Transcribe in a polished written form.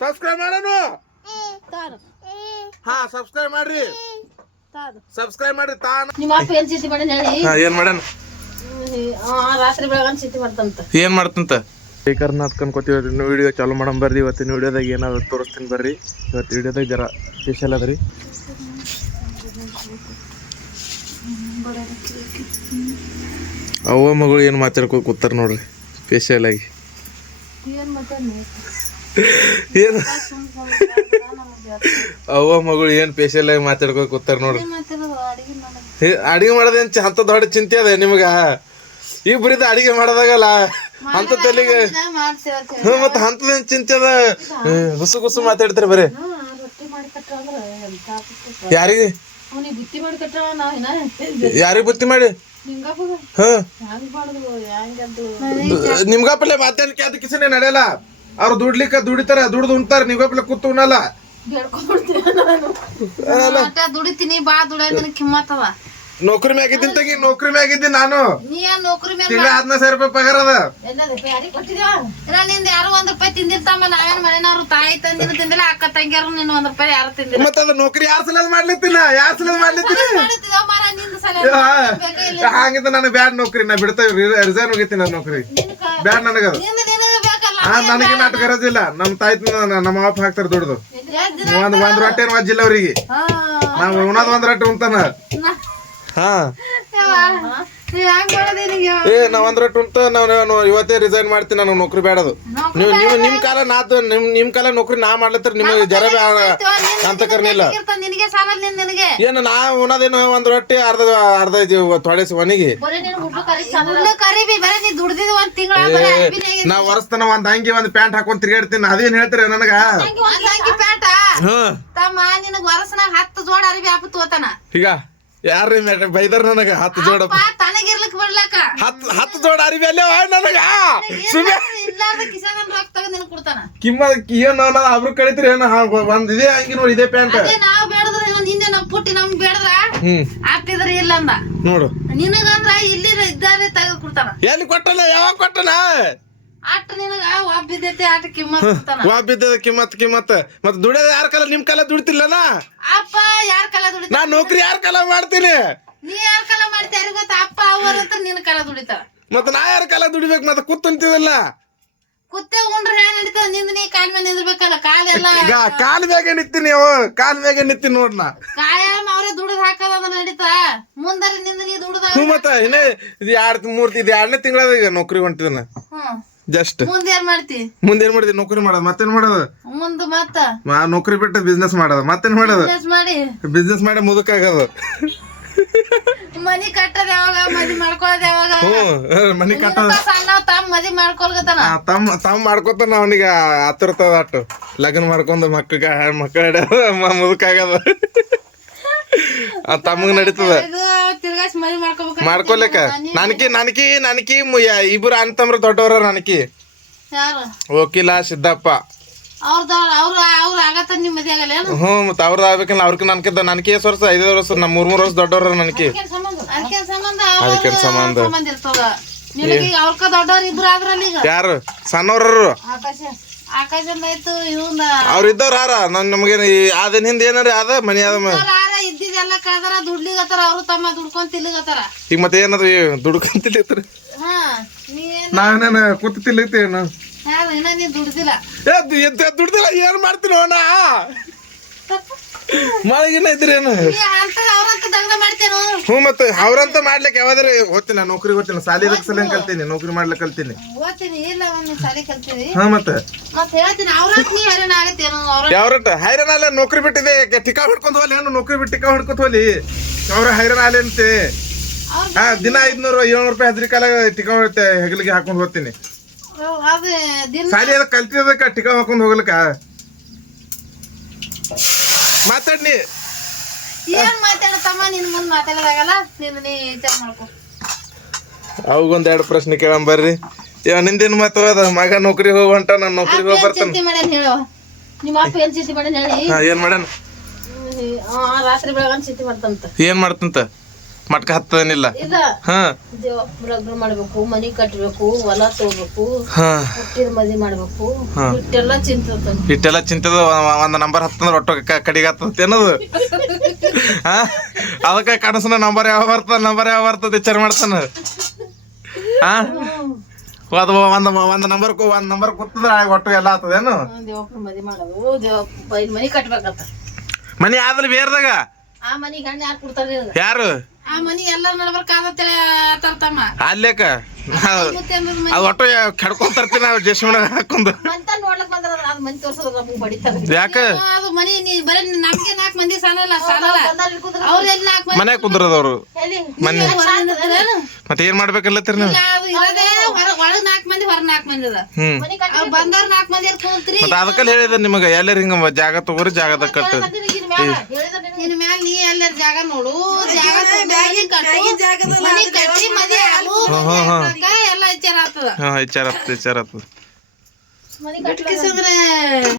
Subscribe ಮಾಡೋನು ಹಾ subscribe ಮಾಡ್ರಿ ಸಬ್ಸ್ಕ್ರೈಬ್ ಮಾಡ್ರಿ ನಿಮ್ಮ ಅಪ್ಪ ಏನ್ ಚಿಂತೆ ಮಾಡಿ ಹೇಳಿ ಏನ್ ಮಾಡ್ಯಾನ ರಾತ್ರಿ ಬೆಳಗನ್ ಚಿಂತೆ ಮಾಡ್ತಂತ ಏನ್ ಮಾಡ್ತಂತ ಕರ್ನಾಟಕ ಅನ್ಕೋತೀವಿ ವಿಡಿಯೋ ಚಾಲು ಮಾಡಮ್ ಬರ್ರಿ ಇವತ್ತಿನ ವಿಡಿಯೋದಾಗ ಏನಾದ್ರು ತೋರಿಸ್ತೀನಿ ಬರ್ರಿ ಇವತ್ತು ವಿಡಿಯೋದಾಗ ಜರ ಸ್ಪೆಷಲ್ ಅದ್ರಿ ಅವ್ವ ಮಗಳು ಏನು ಮಾತಾಡ್ಕೊ ಕೂತಾರ ನೋಡ್ರಿ ಸ್ಪೆಷಲ್ ಆಗಿ ಏನು ಅವ್ವ ಮಗಳು ಏನ್ ಸ್ಪೆಷಲ್ ಆಗಿ ಮಾತಾಡ್ಕೊ ಕೂತಾರ ನೋಡ್ರಿ ಅಡಿಗೆ ಮಾಡೋದೇನ್ ಅಂತ ದೊಡ್ಡ ಚಿಂತೆ ಅದ ನಿಮ್ಗ ಇಬ್ಬರಿದ ಅಡಿಗೆ ಮಾಡೋದಾಗಲ್ಲ ಅಂತ ತಲೆಗೆ ಮತ್ತ ಅಂತದೇನ್ ಚಿಂತೆ ಅದ ಗುಸು ಗುಸು ಮಾತಾಡ್ತಾರ ಬರೀ ಯಾರಿಗೆ ಯಾರಿಗೆ ಬುತ್ತಿ ಮಾಡಿ ನಿಮ್ಗಪ್ಪಲೆ ಮಾತಾಡ್ಕೆ ಅದ ಕಿಸನೆ ನಡೆಯಲ್ಲ ಅವ್ರು ದುಡಿತಾರ ದುಡ್ದು ಉಣ್ತಾರ ನಿಮ್ಗಪ್ಪಲೆ ಕೂತು ಉಣ್ಣಲ್ಲ ದುಡಿತೀನಿ ಬಾ ದುಡಿಯ ಕಿಮ್ಮತ್ತದ ನೌಕರಿ ಮ್ಯಾಗಿದ್ದೀನಿ ತಗಿ ನೌಕರಿ ಮ್ಯಾಗಿದ್ದೀನಿ ನಾನು ತಿಂಗಳ 15,000 ರೂಪಾಯಿ ಪಗಾರ ಅದ ನಿಂದ ಯಾರು ₹1 ತಿಂದಿರ್ತಾಮ ನಾವೇನ್ ಮನೆಯವ್ರು ತಾಯಿ ತಂದಿನ ತಿಂದಿಲ್ಲ ಅಕ್ಕ ತಂಗಿಯರು ನೀನು ₹1 ಯಾರು ತಿಂದಿಲ್ಲ ಮತ್ತ ಅದ ನೌಕರಿ ಯಾರ್ ಸಲ ಮಾಡ್ಲಿತ್ತಿನ ಹಂಗಿದ್ದ ನನಗೆ ಬ್ಯಾಡ್ ನೌಕರಿ ನಾ ಬಿಡ್ತೇವೆ ರಿಸೈನ್ ಹೋಗಿತೀನಿ ನನ್ನ ನೌಕರಿ ಬ್ಯಾಡ್ ನನಗದ ನನಗೆ ನಾಟಕ ಗರಜಿಲ್ಲ ನಮ್ ತಾಯಿ ನಮ್ಮ ಅಪ್ಪ ಹಾಕ್ತಾರ ದುಡ್ದು ಒಂದ್ ರೊಟ್ಟೆ ವಜ್ಜಿಲ್ಲ ಅವ್ರಿಗೆ ನಾವ್ ಉಣದ್ ಒಂದ್ ರೊಟ್ಟೆ ಉಣ್ತಾನ ಹಾ ಏ ನಾವ್ ಒಂದ್ ರೊಟ್ಟೆ ಉಣ್ತ ನಾನು ಇವತ್ತೇ ರಿಸೈನ್ ಮಾಡ್ತೀನಿ ನಾನು ನೌಕರಿ ಬೇಡದು ನೀವು ನೀವು ನಿಮ್ ಕಾಲ ನಾತು ನಿಮ್ ಕಾಲ ನೌಕರಿ ನಾ ಮಾಡ್ಲತ್ತಾರ ನಿಮಗೆ ಜರ ಅಂತ ಕರ್ನಿಲ್ಲ ಏನು ನಾ ಉಣದೇನು ಒಂದ್ ರೊಟ್ಟಿ ಅರ್ಧ ತೊಡೆ ಒಣಗಿ ನಾ ವರ್ಷತನ ಒಂದ್ ಅಂಗಿ ಒಂದ್ ಪ್ಯಾಂಟ್ ಹಾಕೊಂಡ್ ತಿರ್ಗಾಡ್ತೀನಿ ಅದೇನ್ ಹೇಳ್ತೀರ ನನಗ ಈಗ ಯಾರ್ರಿ ಬೈದಾರ ನನಗ 10 ಜೋಡ 10 ಜೋಡ ಅರಿವಿ ಅಲ್ಲೇ ನನಗ ಕಿಮ್ಮ ಏನ್ ಅವ್ರು ಕಳಿತೀರಿ ಏನ ಒಂದ್ ಇದೇ ಅಂಗಿ ನೋಡಿ ಇದೇ ಪ್ಯಾಂಟ್ ನೋಡು ನಿನಗಂದ್ರ ಇಲ್ಲಿ ಇದ್ದಾರೆ ತೆಗೆದು ಕೊಡ್ತಾನ ಎಲ್ಲಿ ಕೊಟ್ಟನ ಯಾವಾಗ ಕೊಟ್ಟನ ಬಿದ್ದೈತಿ ಕಿಮ್ಮತ್ ಮತ್ ದುಡಿಯೋದ ಯಾರ ಕಾಲ ನಿಮ್ ಕಾಲ ದುಡಿತಿಲ್ಲನ ಅಪ್ಪ ಯಾರ ಕಾಲ ದುಡಿತ ನಾ ನೌಕರಿ ಯಾರ ಕಾಲ ಮಾಡ್ತೀನಿ ನೀ ಯಾರ ಕಾಲ ಮಾಡ್ತೀಯ ಗೊತ್ತ ಅಪ್ಪ ಅವರಂತ ನಿನ್ನ ಕಾಲ ದುಡಿತಾರ ಮತ್ ನಾ ಯಾರ ಕಾಲ ದುಡಿಬೇಕು ಮತ್ತ ಕೂತಂತೀವಲ್ಲ ಕುತ್ತೆ ಉಂಡ್ರೆ ಏನ್ ನಡೀತದ ನಿಂದ ನೀ ಕಾಲ್ ಮೇಲೆ ನಿಂದಿರ್ಬೇಕಲ್ಲ ಕಾಲೆಲ್ಲ ಕಾಲ್ ಮ್ಯಾಗ ನಿಂತೀನಿ ಕಾಲ್ ಮ್ಯಾಗ ನಿಂತೀನಿ ನೋಡ್ನ ಕಾಯಂ ಅವ್ರೆ ದುಡಿದ್ ಹಾಕದ ನಡೀತಾ ಮುಂದಾರಿ ನಿಂದ ನೀ ದುಡಿದ ಮತ್ತ ಇನ್ನೇ ಇದು 2-3 ತಿಂಗಳದ ಈಗ ನೌಕರಿ ಹೊಂಟಿದನ ಜಸ್ಟ್ ಮುಂದೆ ಏನ್ ಮಾಡ್ತಿ ಮುಂದೆ ಏನ್ ಮಾಡ್ತಿ ನೌಕರಿ ಮಾಡೋದು ಮತ್ತೇನ್ ಮಾಡೋದು ಮುಂದ ಮತ್ತ ನೌಕರಿ ಬಿಟ್ಟು ಬಿಸ್ನೆಸ್ ಮಾಡೋದು ಮತ್ತೇನ್ ಮಾಡೋದು ಬಿಸ್ನೆಸ್ ಮಾಡಿ ಮುದುಕಾಗದು ಮನಿ ಕಟ್ಟದ ಯಾವಾಗ ಮದಿ ಮಾಡ್ಕೊಳ್ಳೋದು ಯಾವಾಗ ಮನಿ ಕಟ್ಟದ ತಮ್ಮ ಮದಿ ಮಾಡ್ಕೊಳ್ಗತಾನ ತಮ್ಮ ಮಾಡ್ಕೊತಾನ ಅವನಿಗೆ ಆತುರ್ತದ ಅಟ್ಟು ಲಗ್ನ ಮಾಡ್ಕೊಂಡ್ ಮಕ್ಕಳ ಮುದುಕಾಗದ ತಮ್ಮಗ್ ನಡೀತದ ಮಾಡ್ಕೊಲಿಕ್ಕ ನನಕಿ ಇಬ್ರು ಅಂತಂದ್ರ ದೊಡ್ಡವ್ರ ನನಕಿ ವಕೀಲ ಸಿದ್ದಪ್ಪ ಮತ್ತ ಅವ್ರದ್ದು ಆಗ್ಬೇಕಲ್ಲ ಅವ್ರಿಗೆ ನನಗೆ ಎಷ್ಟು ವರ್ಷ 5 ವರ್ಷ ನಮ್ 3 ವರ್ಷ ದೊಡ್ಡವ್ರ ನನಕಿ ಅದಕ್ಕೆ ಸಂಬಂಧ ಯಾರು ಸಣ್ಣವ್ರು ಅವ್ರ ಇದ್ದವ್ರ ಯಾರ ನಮ್ಗೆ ಅದೇನ್ ಹಿಂದ ಏನಾರ ಅದ ಮನಿ ಅದ ಇದ್ದಿದ್ದೆಲ್ಲ ಕಳ್ದಾರ ದುಡ್ಲಿಗತ್ತಾರ ಅವ್ರು ತಮ್ಮ ದುಡ್ಕೊಂಡ್ ತಿಲ್ಲಿಗತ್ತಾರ ಈಗ ಮತ್ತೆ ಏನಾದ್ರು ದುಡ್ಕೊಂಡ್ ತಿಲ್ಲಿತ್ರಿ ನಾನೇನ ಕೂತು ತಿಲ್ಲಿತ್ತೇನು ನೀ ದುಡ್ದಿಲ್ಲ ದುಡ್ದಿಲ್ಲ ಏನ್ ಮಾಡ್ತೀನಿ ಅಣ್ಣ ಮಳೆಗಿನ ಇದ್ರೇನು ಹ್ಞೂ ಮತ್ತೆ ಅವ್ರಂತ ಮಾಡ್ಲಿಕ್ಕೆ ಯಾವ್ದಾರ ಹೋಗ್ತೀನಿ ನಾನು ನೌಕರಿ ಹೋಗ್ತೀನಿ ಸಾಲಿ ಸಲ ಕಲ್ತೀನಿ ನೌಕರಿ ಮಾಡ್ಲಿಕ್ಕೆ ಕಲ್ತೀನಿ ಹಾ ಮತ್ತೆ ಯಾವ್ರಟ್ಟ ಹೈರಾಣ ಅಲ್ಲ ನೌಕರಿ ಬಿಟ್ಟಿದೆ ಟಿಕಾ ಹಿಡ್ಕೊಂಡ್ ಹೋಗ್ಲಿ ಏನು ನೌಕರಿ ಬಿಟ್ಟು ಟಿಕಾ ಹಿಡ್ಕೊತ ಹೋಗ್ಲಿ ಅವ್ರ ಹೈರಾಣ ಅಲ್ಲ ಅಂತೆ ದಿನ 500-700 ರೂಪಾಯಿ ಹದ್ರಿ ಕಾಲ ಟಿಕಾ ಹೆಗಲಿಗೆ ಹಾಕೊಂಡ್ ಹೋಗ್ತೀನಿ ಸಾಲಿ ಅದ ಕಲ್ತಿದಕ್ಕ ಟಿಕಾ ಹಾಕೊಂಡ್ ಹೋಗ್ಲಿಕ್ಕ ಮಾತಾಡ್ನಿ ಏನ್ ಮಾತಾಡತಮ್ಮ ನಿನ್ ಮುಂದ್ ಮಾತಾಡೋದಾಗಲ್ಲ ನೀ ವಿಚಾರ ಮಾಡ್ಕೊ ಅವಾಗೊಂದ್ 2 ಪ್ರಶ್ನೆ ಕೇಳಂ ಬರ್ರಿ ನಿಂದೇನು ಮಾತಾಡ ಮಗ ನೌಕರಿ ಹೋಗಂಟ ನಾನು ನೌಕರಿ ಹೋಗಿ ಬರ್ತಾನೆ ಹೇಳುವ ನಿಮ್ಮ ಅಪ್ಪ ಏನ್ ಚಿಂತೆ ಮಾಡ್ಯಾನ ಹೇಳಿ ಏನ್ ಮಾಡ್ಯಾನ ರಾತ್ರಿ ಬೆಳಗನ್ ಚಿಂತೆ ಮಾಡ್ತಂತ ಏನ್ ಮಾಡ್ತಂತ ಮಟ್ಕ ಹತ್ತದೇನಿಲ್ಲ ಇದ ಹಾ ದೇವಪ್ಪ ಮಾಡ್ಬೇಕು, ಮನಿ ಕಟ್ಬೇಕು, ಹೊಲ ತಗೋಬೇಕು, ಹಾ ಹುಟ್ಟಿದ ಮದಿ ಮಾಡ್ಬೇಕು, ಇಟ್ಟೆಲ್ಲ ಚಿಂತ ಇಟ್ಟೆಲ್ಲ ಚಿಂತದ ಒಂದ್ ನಂಬರ್ ಹತ್ತಂದ್ರ ಒಟ್ಟು ಕಡಿಗೆ ಹತ್ತದ ಏನದು ಹಾ ಅದಕ್ಕೆ ಕನಸನ ನಂಬರ್ ಯಾವ ಬರ್ತದ ವಿಚಾರ ಮಾಡ್ತಾನ ಹಾ ಅದು ಒಂದ್ ನಂಬರ್ ಕೂತಂದ್ರ ಒಟ್ಟು ಎಲ್ಲ ಆತದೇನು ದೇವಪ್ಪ ಮದಿ ಮಾಡೋದು, ದೇವಪ್ಪ ಮನಿ ಕಟ್ಬೇಕಂತ. ಮನಿ ಆದ್ರ ಬೇರ್ದಾಗ ಆ ಮನಿ ಗಣ್ಣ ಯಾರು ಕೊಡ್ತಾರ? ಯಾರು ಆ ಮನಿ ಎಲ್ಲಾರ ನಡ್ಬರ್ಕಾದತ್ತಮ್ಮ ಅಲ್ಲೇಕ ಅದು ಒಟ್ಟು ಕಡ್ಕೊಂಡ್ ತರ್ತೀನಿ ನಾವು ಜೇಸ್ಮಣ ಹಾಕೊಂಡು ಮಂತ ನೋಡ್ಲಕ್ ಬಂದ್ರ ಅದ್ ಮನಿ ತೋರ್ಸೋದ್ರ ನಮ್ಗೆ ಬಡಿತಾರ. ಯಾಕ ಅದು ಮನಿ ಬರೀ ನಮ್ಗೆ 4 ಮಂದಿ ಸಾಲಲ್ಲ ಅವ್ರೆಲ್ಲ 4 ಮಂದಿ ಮನ್ಯಾಗ ಕುಂದ್ರದವ್ರು ಮನೆ ಮತ್ತೆ ಏನ್ ಮಾಡ್ಬೇಕಲ್ಲತ್ತೀರಿ ನೀವು ಇರೋದೇ ಒಳಗ್ 4 ಮಂದಿ ಹೊರ 4 ಮಂದಿ ಅದ. ಅವ್ರು ಬಂದವ್ರ 4 ಮಂದಿ ಕೂತ್ರಿ. ಮತ್ತೆ ಅದಕ್ಕಲ್ಲಿ ಹೇಳಿದ ನಿಮಗ ಎಲ್ಲರ ಹಿಂಗ ಜಾಗ ತಗೋರಿ ಜಾಗದಾಗ ಕಟ್ಟು ಇನ್ ಮ್ಯಾಲ ನೀ ಎಲ್ಲರ ಜಾಗ ನೋಡು, ಜಾಗ ಕಟ್ಟು, ಮನಿ ಕಟ್ಟಿ ಮದಿ ಆಗು ಎಲ್ಲ ವಿಚಾರ ಆಗ್ತದ. ವಿಚಾರ ಆಗ್ತದ ಮನಿ ಕಟ್ಲಿಕ್ಕೆ